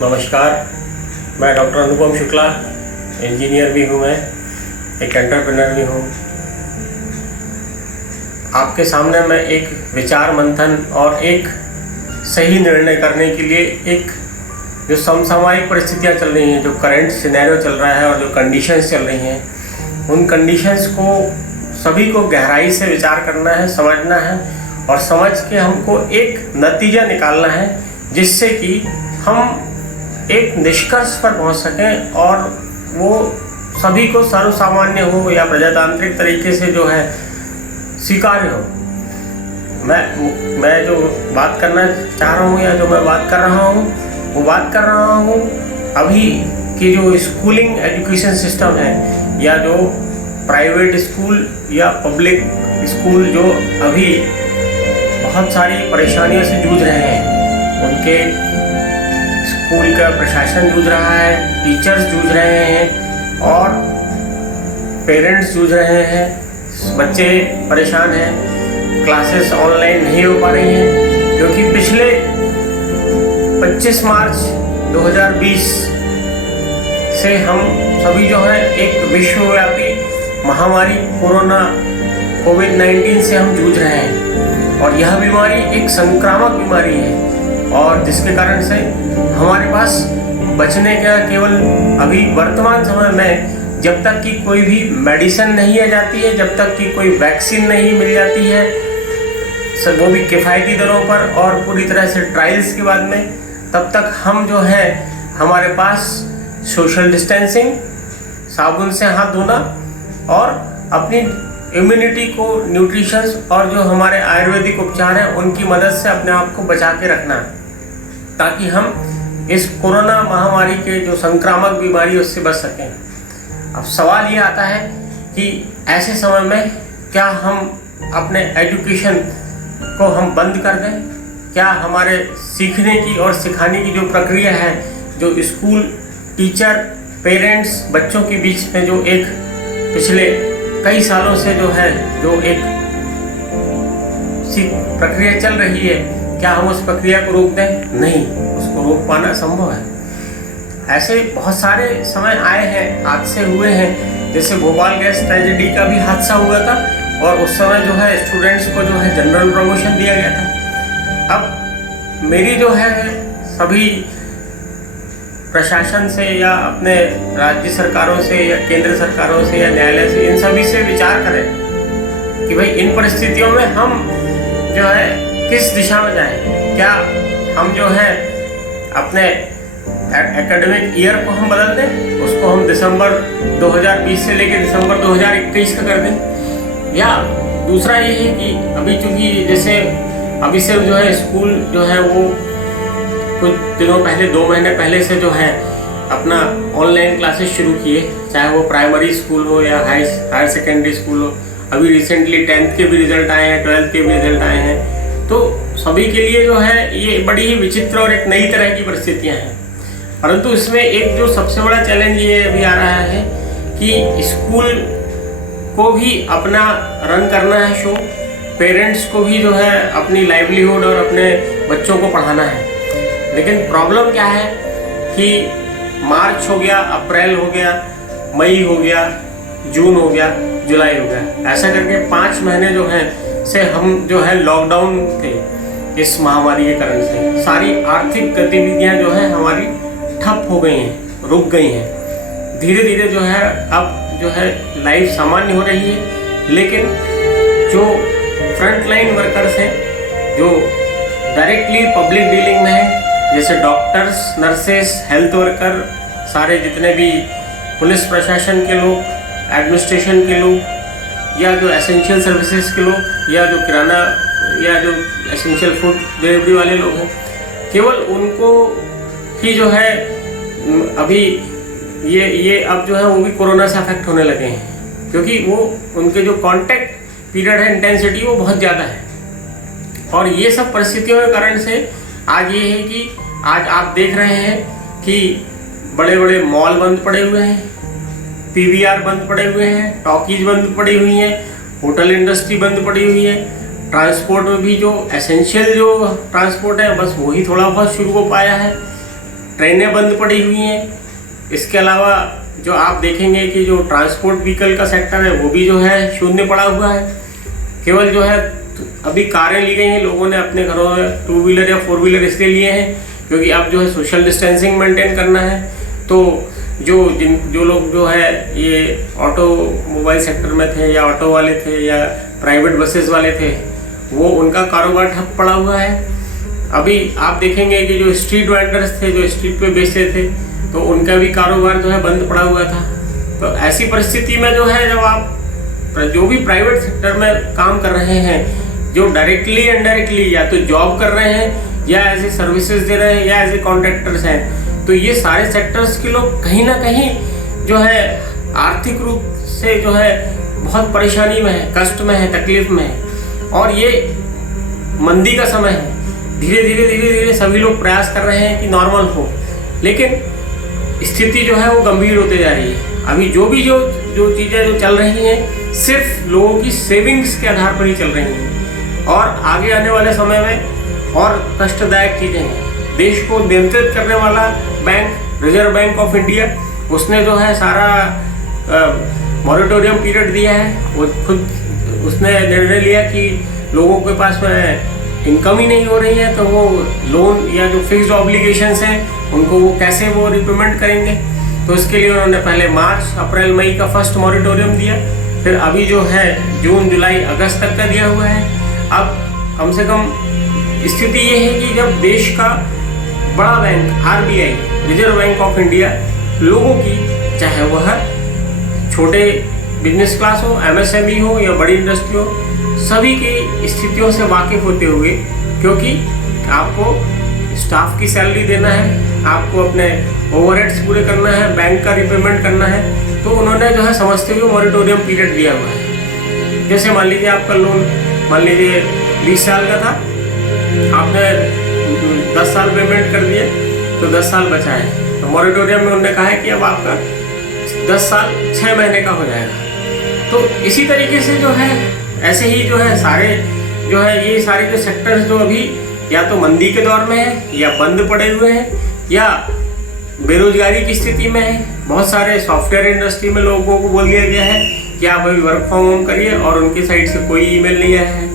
नमस्कार, मैं डॉक्टर अनुपम शुक्ला, इंजीनियर भी हूँ, मैं एक एंटरप्रेन्योर भी हूँ। आपके सामने मैं एक विचार मंथन और एक सही निर्णय करने के लिए एक जो समसामयिक परिस्थितियाँ चल रही हैं, जो करंट सिनेरियो चल रहा है और जो कंडीशंस चल रही हैं, उन कंडीशंस को सभी को गहराई से विचार करना है, समझना है और समझ के हमको एक नतीजा निकालना है जिससे कि हम एक निष्कर्ष पर पहुंच सकें और वो सभी को सर्वसामान्य हो या प्रजातांत्रिक तरीके से जो है स्वीकार्य हो। मैं जो बात करना चाह रहा हूँ या जो मैं बात कर रहा हूँ वो बात कर रहा हूँ अभी की जो स्कूलिंग एजुकेशन सिस्टम है या जो प्राइवेट स्कूल या पब्लिक स्कूल जो अभी बहुत सारी परेशानियों से जूझ रहे हैं। उनके स्कूल का प्रशासन जूझ रहा है, टीचर्स जूझ रहे हैं और पेरेंट्स जूझ रहे हैं, बच्चे परेशान हैं। क्लासेस ऑनलाइन नहीं हो पा रही हैं क्योंकि पिछले 25 मार्च 2020 से हम सभी जो है एक विश्वव्यापी महामारी कोविड-19 से हम जूझ रहे हैं और यह बीमारी एक संक्रामक बीमारी है और जिसके कारण से हमारे पास बचने का केवल अभी वर्तमान समय में जब तक कि कोई भी मेडिसिन नहीं आ जाती है, जब तक कि कोई वैक्सीन नहीं मिल जाती है, सब वो भी किफ़ायती दरों पर और पूरी तरह से ट्रायल्स के बाद में, तब तक हम जो है हमारे पास सोशल डिस्टेंसिंग, साबुन से हाथ धोना और अपनी इम्यूनिटी को न्यूट्रिशंस और जो हमारे आयुर्वेदिक उपचार हैं उनकी मदद से अपने आप को बचा के रखना ताकि हम इस कोरोना महामारी के जो संक्रामक बीमारी उससे बच सकें। अब सवाल ये आता है कि ऐसे समय में क्या हम अपने एजुकेशन को हम बंद कर दें? क्या हमारे सीखने की और सिखाने की जो प्रक्रिया है, जो स्कूल, टीचर, पेरेंट्स, बच्चों के बीच में जो एक पिछले कई सालों से जो है जो एक प्रक्रिया चल रही है, क्या हम उस प्रक्रिया को रोक दें? नहीं, उसको रोक पाना संभव है। ऐसे बहुत सारे समय आए हैं, हादसे हुए हैं, जैसे भोपाल गैस ट्रेजेडी का भी हादसा हुआ था और उस समय जो है स्टूडेंट्स को जो है जनरल प्रमोशन दिया गया था। अब मेरी जो है सभी प्रशासन से या अपने राज्य सरकारों से या केंद्र सरकारों से या न्यायालय से, इन सभी से विचार करें कि भाई इन परिस्थितियों में हम जो है किस दिशा में जाएं। क्या हम जो है अपने एकेडमिक ईयर को हम बदल दें, उसको हम दिसंबर 2020 से लेकर दिसंबर 2021 का कर दें, या दूसरा ये है कि अभी चूँकि जैसे अभी से जो है स्कूल जो है वो कुछ दिनों पहले, 2 महीने पहले से जो है अपना ऑनलाइन क्लासेस शुरू किए, चाहे वो प्राइमरी स्कूल हो या हायर सेकेंडरी स्कूल हो। अभी रिसेंटली 10th के भी रिजल्ट आए हैं, 12th के भी रिजल्ट आए हैं। तो सभी के लिए जो है ये बड़ी ही विचित्र और एक नई तरह की परिस्थितियाँ हैं। परंतु इसमें एक जो सबसे बड़ा चैलेंज ये अभी आ रहा है कि स्कूल को भी अपना रन करना है शो, पेरेंट्स को भी जो है अपनी लाइवलीहुड और अपने बच्चों को पढ़ाना है। लेकिन प्रॉब्लम क्या है कि मार्च हो गया, अप्रैल हो गया, मई हो गया, जून हो गया, जुलाई हो गया, ऐसा करके 5 महीने जो हैं से हम जो है लॉकडाउन थे। इस महामारी के कारण से सारी आर्थिक गतिविधियां जो है हमारी ठप हो गई हैं, रुक गई हैं। धीरे धीरे जो है अब जो है लाइफ सामान्य हो रही है, लेकिन जो फ्रंट लाइन वर्कर्स हैं, जो डायरेक्टली पब्लिक डीलिंग में है, जैसे डॉक्टर्स, नर्सेस, हेल्थ वर्कर, सारे जितने भी पुलिस प्रशासन के लोग, एडमिनिस्ट्रेशन के लोग, या जो एसेंशियल सर्विसेज के लोग, या जो किराना या जो एसेंशियल फूड डिलीवरी वाले लोग हैं, केवल उनको ही जो है अभी ये अब जो है वो भी कोरोना से अफेक्ट होने लगे हैं, क्योंकि वो उनके जो कांटेक्ट पीरियड है, इंटेंसिटी वो बहुत ज़्यादा है। और ये सब परिस्थितियों के कारण से आज ये है कि आज आप देख रहे हैं कि बड़े बड़े मॉल बंद पड़े हुए हैं, पीवीआर बंद पड़े हुए हैं, टॉकीज बंद पड़ी हुई हैं, होटल इंडस्ट्री बंद पड़ी हुई है, ट्रांसपोर्ट में भी जो एसेंशियल जो ट्रांसपोर्ट है बस वही थोड़ा बहुत शुरू हो पाया है। ट्रेनें बंद पड़ी हुई हैं। इसके अलावा जो आप देखेंगे कि जो ट्रांसपोर्ट व्हीकल का सेक्टर है वो भी जो है शून्य पड़ा हुआ है। केवल जो है अभी कारें ली गई हैं, लोगों ने अपने घरों में 2 व्हीलर या 4 व्हीलर इसलिए लिए हैं क्योंकि अब जो है सोशल डिस्टेंसिंग मेंटेन करना है। तो जो लोग जो है ये ऑटोमोबाइल सेक्टर में थे या ऑटो वाले थे या प्राइवेट बसेस वाले थे, वो उनका कारोबार ठप पड़ा हुआ है। अभी आप देखेंगे कि जो स्ट्रीट वेंडर्स थे, जो स्ट्रीट पे बेचते थे, तो उनका भी कारोबार जो है बंद पड़ा हुआ था। तो ऐसी परिस्थिति में जो है, जब आप जो भी प्राइवेट सेक्टर में काम कर रहे हैं, जो डायरेक्टली इनडायरेक्टली या तो जॉब कर रहे हैं या ऐसे सर्विसेज दे रहे हैं या ऐसे कॉन्ट्रैक्टर्स हैं, तो ये सारे सेक्टर्स के लोग कहीं ना कहीं जो है आर्थिक रूप से जो है बहुत परेशानी में है, कष्ट में है, तकलीफ में है। और ये मंदी का समय है। धीरे धीरे सभी लोग प्रयास कर रहे हैं कि नॉर्मल हो, लेकिन स्थिति जो है वो गंभीर होते जा रही है। अभी जो चीज़ें जो चल रही हैं सिर्फ लोगों की सेविंग्स के आधार पर ही चल रही हैं, और आगे आने वाले समय में और कष्टदायक चीज़ें हैं। देश को नियंत्रित करने वाला bank reserve bank of India, उसने जो है सारा मॉरिटोरियम पीरियड दिया है। वो खुद उसने निर्णय लिया कि लोगों के पास में इनकम ही नहीं हो रही है, तो वो लोन या जो फिक्स्ड ऑब्लिगेशंस हैं उनको वो कैसे वो रिपेमेंट करेंगे। तो इसके लिए उन्होंने पहले मार्च, अप्रैल, मई का फर्स्ट मॉरिटोरियम दिया, फिर अभी जो है जून, जुलाई, अगस्त तक का दिया हुआ है। अब कम से कम स्थिति ये है कि जब देश का बड़ा bank RBI, reserve bank of India, लोगों की, चाहे वह छोटे बिजनेस क्लास हो, MSME हो या बड़ी इंडस्ट्री हो, सभी की स्थितियों से वाकिफ होते हुए, क्योंकि आपको स्टाफ की सैलरी देना है, आपको अपने ओवरहेड्स पूरे करना है, बैंक का रिपेमेंट करना है, तो उन्होंने जो है समझते हुए मॉरिटोरियम पीरियड दिया हुआ है। जैसे मान लीजिए आपका लोन मान लीजिए 20 साल का था, आपने 10 साल पेमेंट कर दिए, तो 10 साल बचा है। तो मॉरिटोरियम में उन्होंने कहा है कि अब आपका 10 साल 6 महीने का हो जाएगा। तो इसी तरीके से जो है ऐसे ही जो है सारे जो है ये सारे जो सेक्टर्स जो अभी या तो मंदी के दौर में है या बंद पड़े हुए हैं या बेरोजगारी की स्थिति में है। बहुत सारे सॉफ्टवेयर इंडस्ट्री में लोगों को बोल दिया गया है कि आप अभी वर्क फ्रॉम होम करिए, और उनकी साइड से कोई ईमेल नहीं आया है।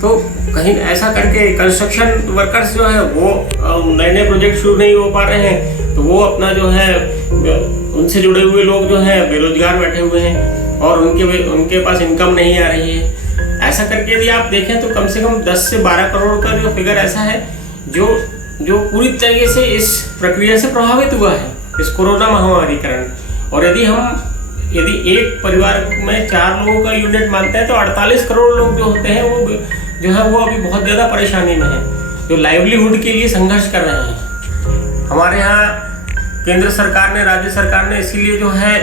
तो कहीं ऐसा करके कंस्ट्रक्शन वर्कर्स जो है वो नए प्रोजेक्ट शुरू नहीं हो पा रहे हैं, तो वो अपना जो है उनसे जुड़े हुए लोग जो है बेरोजगार बैठे हुए हैं और उनके पास इनकम नहीं आ रही है। ऐसा करके यदि आप देखें तो कम से कम 10 से 12 करोड़ का जो फिगर ऐसा है जो पूरी तरीके से इस प्रक्रिया से प्रभावित हुआ है, इस कोरोना महामारी कारण। और यदि एक परिवार में 4 लोगों का यूनिट मानते हैं तो 48 करोड़ लोग जो होते हैं वो अभी बहुत ज़्यादा परेशानी में है, जो लाइवलीहुड के लिए संघर्ष कर रहे हैं। हमारे यहाँ केंद्र सरकार ने, राज्य सरकार ने इसीलिए जो है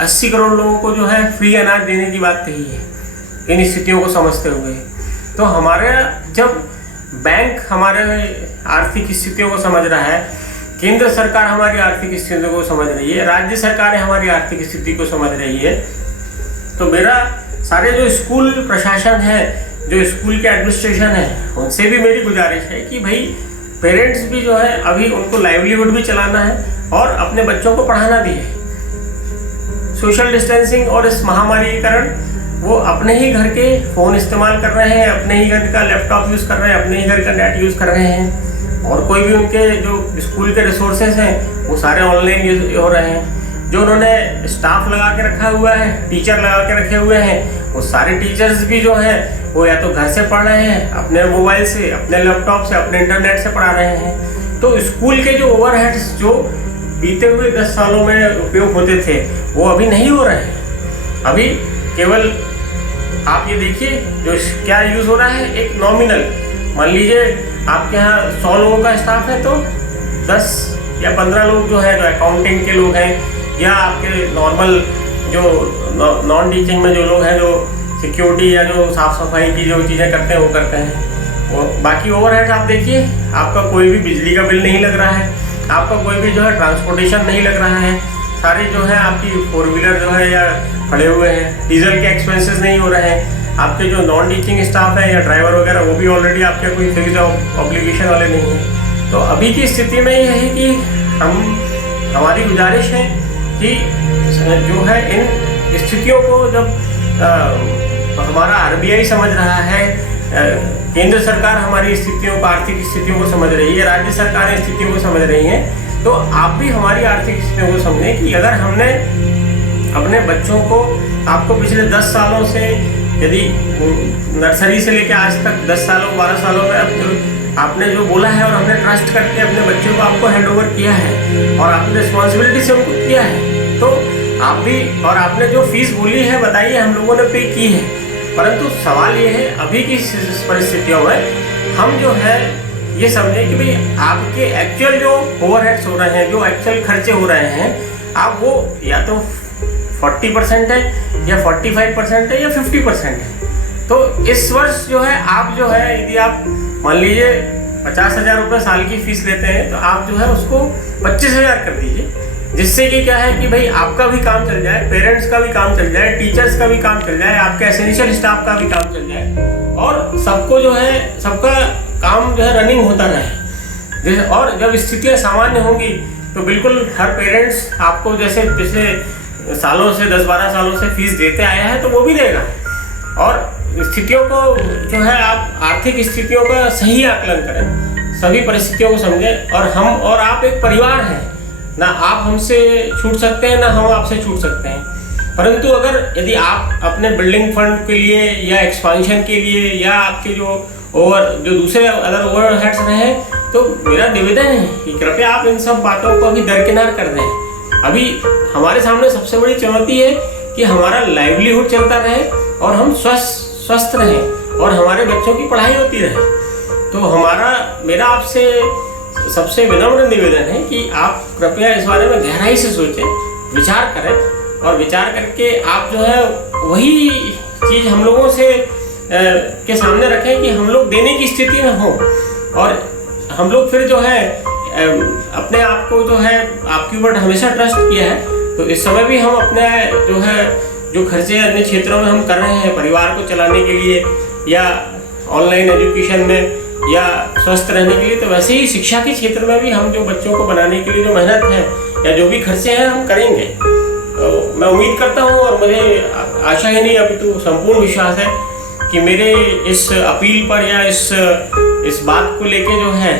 80 करोड़ लोगों को जो है फ्री अनाज देने की बात कही है, इन स्थितियों को समझते हुए। तो हमारे जब बैंक हमारे आर्थिक स्थितियों को समझ रहा है, केंद्र सरकार हमारी आर्थिक स्थितियों को समझ रही है, राज्य सरकारें हमारी आर्थिक स्थिति को समझ रही है, तो मेरा सारे जो स्कूल प्रशासन है, जो स्कूल के एडमिनिस्ट्रेशन है, उनसे भी मेरी गुजारिश है कि भाई पेरेंट्स भी जो है अभी उनको लाइवलीहुड भी चलाना है और अपने बच्चों को पढ़ाना भी है। सोशल डिस्टेंसिंग और इस महामारी के कारण वो अपने ही घर के फ़ोन इस्तेमाल कर रहे हैं, अपने ही घर का लैपटॉप यूज़ कर रहे हैं, अपने ही घर का नेट यूज़ कर रहे हैं, और कोई भी उनके जो स्कूल के रिसोर्सेज हैं वो सारे ऑनलाइन यूज हो रहे हैं। जो उन्होंने स्टाफ लगा के रखा हुआ है, टीचर लगा के रखे हुए हैं, वो सारे टीचर्स भी जो हैं वो या तो घर से पढ़ रहे हैं, अपने मोबाइल से, अपने लैपटॉप से, अपने इंटरनेट से पढ़ा रहे हैं। तो स्कूल के जो ओवरहेड्स जो बीते हुए 10 सालों में उपयोग होते थे वो अभी नहीं हो रहे हैं। अभी केवल आप ये देखिए जो क्या यूज़ हो रहा है, एक नॉमिनल, मान लीजिए आपके यहाँ 100 लोगों का स्टाफ है तो 10 या 15 लोग जो है जो अकाउंटिंग के लोग हैं, या आपके नॉर्मल जो नॉन टीचिंग में जो लोग हैं जो सिक्योरिटी या जो साफ़ सफाई की जो चीज़ें करते हैं वो करते हैं। वो बाकी ओवरहेड्स आप देखिए, आपका कोई भी बिजली का बिल नहीं लग रहा है, आपका कोई भी जो है ट्रांसपोर्टेशन नहीं लग रहा है, सारी जो है आपकी 4 व्हीलर जो है या खड़े हुए हैं, डीजल के एक्सपेंसेस नहीं हो रहे हैं, आपके जो नॉन टीचिंग स्टाफ है या ड्राइवर वगैरह वो भी ऑलरेडी आपके कोई फिक्स्ड ऑब्लिगेशन वाले नहीं हैं। तो अभी की स्थिति में ये है कि हमारी गुजारिश है कि जो है इन स्थितियों को जब हमारा RBI समझ रहा है, केंद्र सरकार हमारी स्थितियों को, आर्थिक स्थितियों को समझ रही है, राज्य सरकारें स्थितियों को समझ रही हैं, तो आप भी हमारी आर्थिक स्थितियों को समझें कि अगर हमने अपने बच्चों को, आपको पिछले 10 सालों से, यदि नर्सरी से लेकर आज तक 10 सालों 12 सालों में आपने जो बोला है और हमने ट्रस्ट करके अपने बच्चों को आपको हैंड ओवर किया है और आपने रिस्पॉन्सिबिलिटी से उनको किया है, तो आप भी, और आपने जो फीस बोली है बताइए हम लोगों ने पे की है। परंतु सवाल ये है अभी की परिस्थितियों में हम जो है ये समझें कि भाई आपके एक्चुअल जो ओवरहेड्स हो रहे हैं, जो एक्चुअल खर्चे हो रहे हैं, आप वो या तो 40% है या 45% है या 50% है। तो इस वर्ष जो है आप जो है, यदि आप मान लीजिए 50,000 रुपये साल की फीस लेते हैं तो आप जो है उसको 25,000 कर दीजिए, जिससे कि क्या है कि भाई आपका भी काम चल जाए, पेरेंट्स का भी काम चल जाए, टीचर्स का भी काम चल जाए, आपके एसेंशियल स्टाफ का भी काम चल जाए और सबको जो है, सबका काम जो है रनिंग होता रहे। और जब स्थितियाँ सामान्य होंगी तो बिल्कुल हर पेरेंट्स आपको जैसे पिछले सालों से 10-12 सालों से फीस देते आया है तो वो भी देगा। और स्थितियों को जो है आप आर्थिक स्थितियों का सही आकलन करें, सभी परिस्थितियों को समझें। और हम और आप एक परिवार हैं, ना आप हमसे छूट सकते हैं ना हम आपसे छूट सकते हैं। परंतु अगर यदि आप अपने बिल्डिंग फंड के लिए या एक्सपांशन के लिए या आपके जो दूसरे अदर ओवरहेड्स रहे, तो मेरा निवेदन है कि कृपया आप इन सब बातों को अभी दरकिनार कर दें। अभी हमारे सामने सबसे बड़ी चुनौती है कि हमारा लाइवलीहुड चलता रहे और हम स्वस्थ रहें और हमारे बच्चों की पढ़ाई होती रहे। तो मेरा आपसे सबसे विनम्र निवेदन है कि आप कृपया इस बारे में गहराई से सोचें, विचार करें और विचार करके आप जो है वही चीज़ हम लोगों से के सामने रखें कि हम लोग देने की स्थिति में हों और हम लोग फिर जो है अपने आप को जो है आपके ऊपर हमेशा ट्रस्ट किया है, तो इस समय भी हम अपने जो है जो खर्चे अन्य क्षेत्रों में हम कर रहे हैं परिवार को चलाने के लिए या ऑनलाइन एजुकेशन में या स्वस्थ रहने के लिए, तो वैसे ही शिक्षा के क्षेत्र में भी हम जो बच्चों को बनाने के लिए जो मेहनत है या जो भी खर्चे हैं हम करेंगे। तो मैं उम्मीद करता हूँ और मुझे आशा ही नहीं अभी तो संपूर्ण विश्वास है कि मेरे इस अपील पर या इस बात को लेके जो है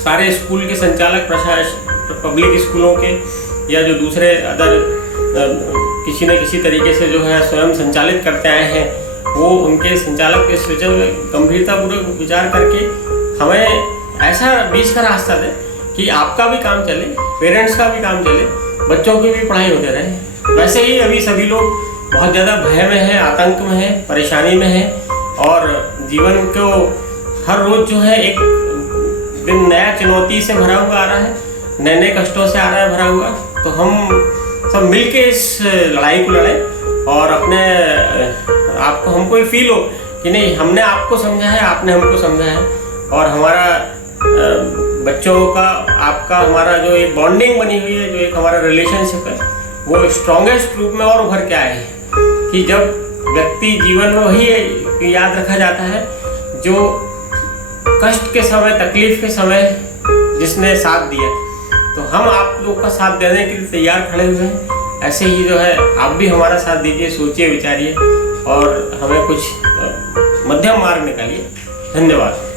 सारे स्कूल के संचालक, प्रशासन, पब्लिक स्कूलों के या जो दूसरे अदर किसी न किसी तरीके से जो है स्वयं संचालित करते आए हैं, वो उनके संचालक इस विषय में गंभीरतापूर्वक विचार करके हमें ऐसा बीच का रास्ता दें कि आपका भी काम चले, पेरेंट्स का भी काम चले, बच्चों की भी पढ़ाई होते रहे। वैसे ही अभी सभी लोग बहुत ज़्यादा भय में हैं, आतंक में हैं, परेशानी में हैं और जीवन को हर रोज़ जो है एक दिन नया चुनौती से भरा हुआ आ रहा है, नए नए कष्टों से आ रहा है भरा हुआ। तो हम सब मिलके इस लड़ाई को लड़ें और अपने आपको हमको ये फील हो कि नहीं हमने आपको समझा है, आपने हमको समझा है और हमारा बच्चों का आपका हमारा जो एक बॉन्डिंग बनी हुई है, जो एक हमारा रिलेशनशिप है, वो स्ट्रॉन्गेस्ट रूप में और उभर के आए हैं कि जब व्यक्ति जीवन में वही याद रखा जाता है जो कष्ट के समय, तकलीफ के समय जिसने साथ दिया। तो हम आप लोग का साथ देने के लिए तैयार खड़े हुए हैं। ऐसे ही जो है आप भी हमारा साथ दीजिए, सोचिए, विचारिए और हमें कुछ मध्यम मार्ग निकालिए। धन्यवाद।